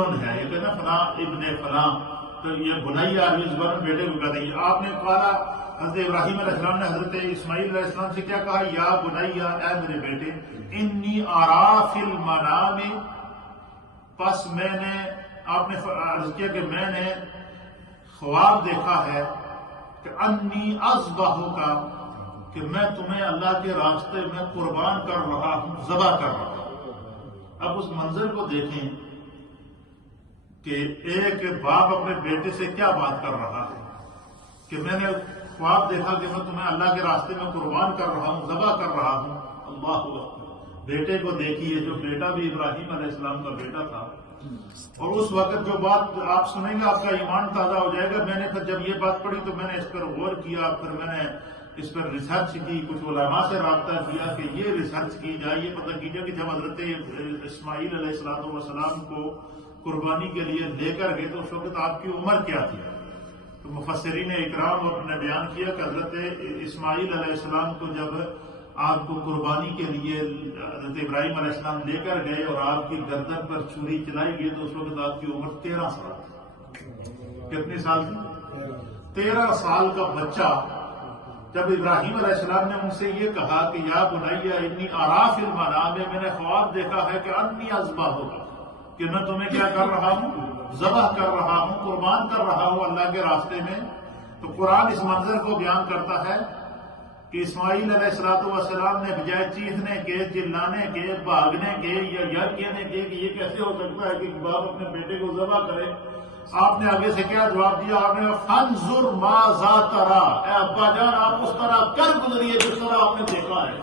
ابن ہے، یہ کہنا فلاں ابن فلاں، تو یہ بنیا عربی زبان میں بیٹے کو کہتے ہیں. آپ نے کہا حضرت ابراہیم علیہ السلام نے حضرت اسماعیل علیہ السلام سے کیا کہا؟ یا بنیا، اے میرے بیٹے، انی ارا فی المنام، پس میں نے، آپ نے عرض کیا کہ میں نے خواب دیکھا ہے کہ انی اذبحک، کہ میں تمہیں اللہ کے راستے میں قربان کر رہا ہوں، ذبح کر رہا ہوں. اب اس منظر کو دیکھیں کہ ایک باپ اپنے بیٹے سے کیا بات کر رہا ہے کہ میں نے خواب دیکھا کہ میں تمہیں اللہ کے راستے میں قربان کر رہا ہوں، ذبح کر رہا ہوں. اللہ اکبر. بیٹے کو دیکھیے، جو بیٹا بھی ابراہیم علیہ السلام کا بیٹا تھا، اور اس وقت جو بات آپ سنیں گے آپ کا ایمان تازہ ہو جائے گا. میں نے پھر جب یہ بات پڑھی تو میں نے اس پر غور کیا، پھر میں نے اس پر ریسرچ کی، کچھ علماء سے رابطہ کیا کہ یہ ریسرچ کی جائے، یہ پتہ کیجیے کہ جب حضرت اسماعیل علیہ السلام کو قربانی کے لیے لے کر گئے تو اس وقت آپ کی عمر کیا تھی. تو مفسرین اکرام نے بیان کیا کہ حضرت اسماعیل علیہ السلام کو جب آپ کو قربانی کے لیے حضرت ابراہیم علیہ السلام لے کر گئے اور آپ کی گردن پر چھری چلائی گئی تو اس وقت آپ کی عمر 13 سال تھی. کتنی سال تھی؟ 13 سال کا بچہ. جب ابراہیم علیہ السلام نے ان سے یہ کہا کہ یا بنیا انی ارا فی المنام، میں نے خواب دیکھا ہے کہ انی اذبحک، کہ میں تمہیں کیا کر رہا ہوں؟ ذبح کر رہا ہوں، قربان کر رہا ہوں اللہ کے راستے میں. تو قرآن اس منظر کو بیان کرتا ہے کہ اسماعیل علیہ السلام نے بجائے چیخنے کے، چلانے کے، بھاگنے کے یا کہنے کے کہ یہ کیسے ہو سکتا ہے کہ باپ اپنے بیٹے کو ذبح کرے، آپ نے آگے سے کیا جواب دیا؟ آپ نے فانظر ماذا ترى، اے ابا جان آپ اس طرح کر گزریے جس طرح آپ نے دیکھا ہے.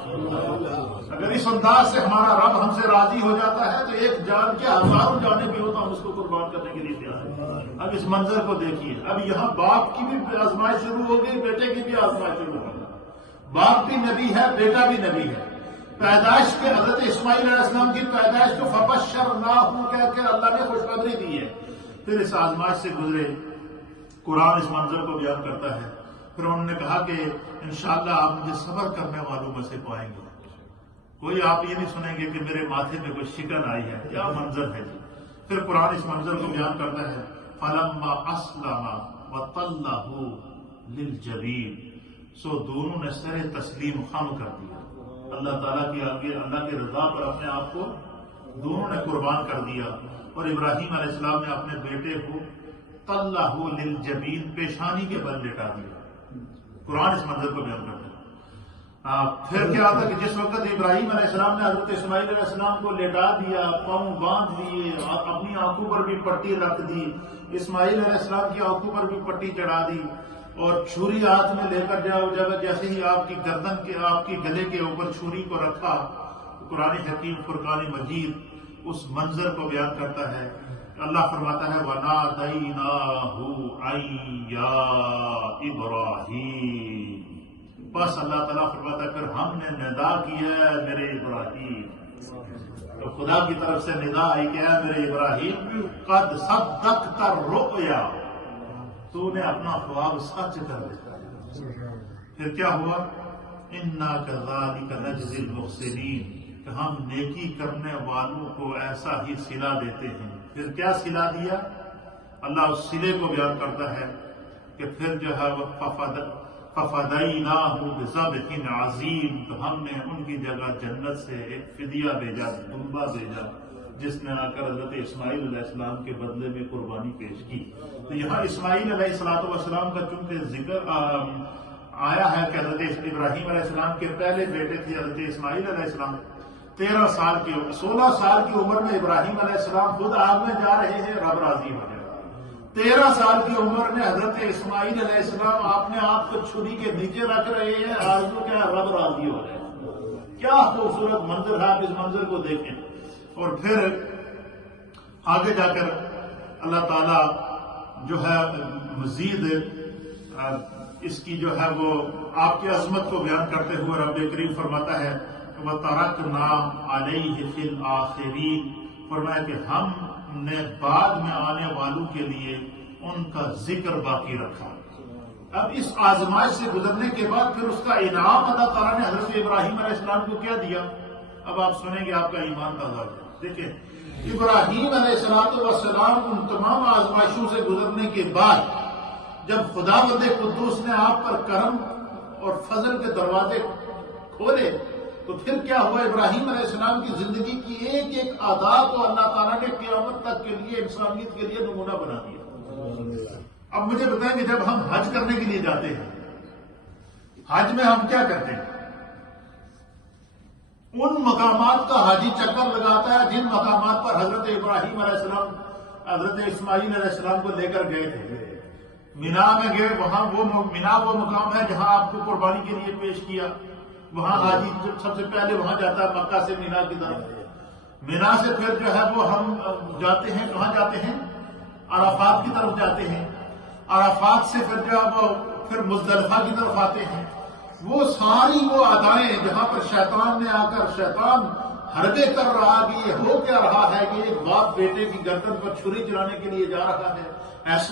اگر اس انداز سے ہمارا رب ہم سے راضی ہو جاتا ہے تو ایک جان کے ہزاروں جانیں بھی ہوتا ہم اس کو قربان کرنے کے لیے تیار ہیں. اب اس منظر کو دیکھیے. اب یہاں باپ کی بھی آزمائش شروع ہو گئی، بیٹے کی بھی آزمائش شروع ہو گئی. باپ بھی نبی ہے، بیٹا بھی نبی ہے. پیدائش کے حضرت اسماعیل علیہ السلام کی پیدائش کو فبشرناہ کہہ کر اللہ نے خوشخبری دی ہے. پھر اس آزمائش سے گزرے. قرآن اس منظر کو بیان کرتا ہے. پھر انہوں نے کہا کہ انشاءاللہ آپ مجھے صبر کرنے والوں میں سے پائیں گے. کوئی آپ یہ نہیں سنیں گے کہ میرے ماتھے میں کوئی شکن آئی ہے. کیا منظر ہے جی. پھر قرآن اس منظر کو بیان کرتا ہے فلما اسلم وتلہ للجبین، سو دونوں نے سر تسلیم خم کر دیا. اللہ تعالیٰ کی آگے اللہ کی رضا پر اپنے آپ کو دونوں نے قربان کر دیا. اور ابراہیم علیہ السلام نے اپنے بیٹے کو طلہ للجبین، پیشانی کے بل لٹا دیا. قرآن اس منظر کو بیان کرتا ہے. پھر کیا تھا کہ جس وقت ابراہیم علیہ السلام نے حضرت اسماعیل علیہ السلام کو لٹا دیا، پاؤں باندھ دیے، اپنی آنکھوں پر بھی پٹی رکھ دی، اسماعیل علیہ السلام کی آنکھوں پر بھی پٹی چڑھا دی، اور چھری ہاتھ میں لے کر جب جیسے ہی آپ کی گردن کے، آپ کی گلے کے اوپر چھری کو رکھا، قرآن حکیم فرقان مجید اس منظر کو بیان کرتا ہے. اللہ فرماتا ہے وَنَادَيْنَاهُ أَن يَا إِبْرَاهِيمُ، بس اللہ تعالیٰ فرماتا ہے پھر ہم نے ندا کی ہے میرے ابراہیم. تو خدا کی طرف سے ندا آئی کہ اے میرے ابراہیم قد صدقت الرؤیا، تو نے اپنا خواب سچ کر دیا. پھر کیا ہوا؟ انا كذلك نجزي المحسنين، کہ ہم نیکی کرنے والوں کو ایسا ہی صلہ دیتے ہیں. پھر کیا صلہ دیا؟ اللہ اس صلے کو بیان کرتا ہے کہ پھر جو ہے فَفَدَيْنَاهُ بِذَبْحٍ عَظِيمٍ، تو ہم نے ان کی جگہ جنت سے ایک فدیہ بھیجا، دمبا بھیجا، جس نے آ کر حضرت اسماعیل علیہ السلام کے بدلے میں قربانی پیش کی. تو یہاں اسماعیل علیہ السلام کا چونکہ ذکر آیا ہے کہ حضرت ابراہیم علیہ السلام کے پہلے بیٹے تھے حضرت اسماعیل علیہ السلام. 16 سال کی عمر میں ابراہیم علیہ السلام خود آگ میں جا رہے ہیں، رب راضی ہو جائے. 13 سال کی عمر میں حضرت اسماعیل علیہ السلام اپنے آپ کو چھری کے نیچے رکھ رہے ہیں، آرزو کیا رب راضی ہو جائے. کیا خوبصورت منظر ہے. آپ اس منظر کو دیکھیں. اور پھر آگے جا کر اللہ تعالیٰ جو ہے مزید اس کی جو ہے وہ آپ کی عظمت کو بیان کرتے ہوئے رب کریم فرماتا ہے وَتَرَكْنَا عَلَيْهِ فِي الْآخِرِينَ، فرمایا کہ ہم نے بعد میں آنے والوں کے لیے ان کا ذکر باقی رکھا. اب اس آزمائش سے گزرنے کے بعد پھر اس کا انعام اللہ تعالیٰ نے حضرت ابراہیم علیہ السلام کو کیا دیا. اب آپ سنیں گے آپ کا ایمان تازہ ہو جائے. دیکھیں ابراہیم علیہ السلام ان تمام آزمائشوں سے گزرنے کے بعد جب خداوند قدوس نے آپ پر کرم اور فضل کے دروازے کھولے تو پھر کیا ہوا؟ ابراہیم علیہ السلام کی زندگی کی ایک ایک عادات کو اللہ تعالیٰ نے قیامت تک کے لیے انسانیت کے لیے نمونہ بنا دیا۔ اب مجھے بتائیں کہ جب ہم حج کرنے کے لیے جاتے ہیں، حج میں ہم کیا کرتے ہیں؟ ان مقامات کا حاجی چکر لگاتا ہے جن مقامات پر حضرت ابراہیم علیہ السلام حضرت اسماعیل علیہ السلام کو لے کر گئے تھے۔ مینا میں گئے، وہاں مینا وہ مقام ہے جہاں آپ کو قربانی کے لیے پیش کیا، وہاں حاجی سب سے پہلے وہاں جاتا ہے مکہ سے مینا کی طرف۔ مینا سے پھر جو ہے وہ ہم جاتے ہیں، کہاں جاتے ہیں؟ عرفات کی طرف جاتے ہیں۔ عرفات سے پھر جو ہے وہ پھر مزدلفہ کی طرف آتے ہیں۔ وہ ساری وہ ادائیں جہاں پر شیطان نے آ کر شیطان حربے کر رہا کہ یہ ہو کیا رہا ہے کہ ایک باپ بیٹے کی گردن پر چھری چلانے کے لیے جا رہا ہے، ایسا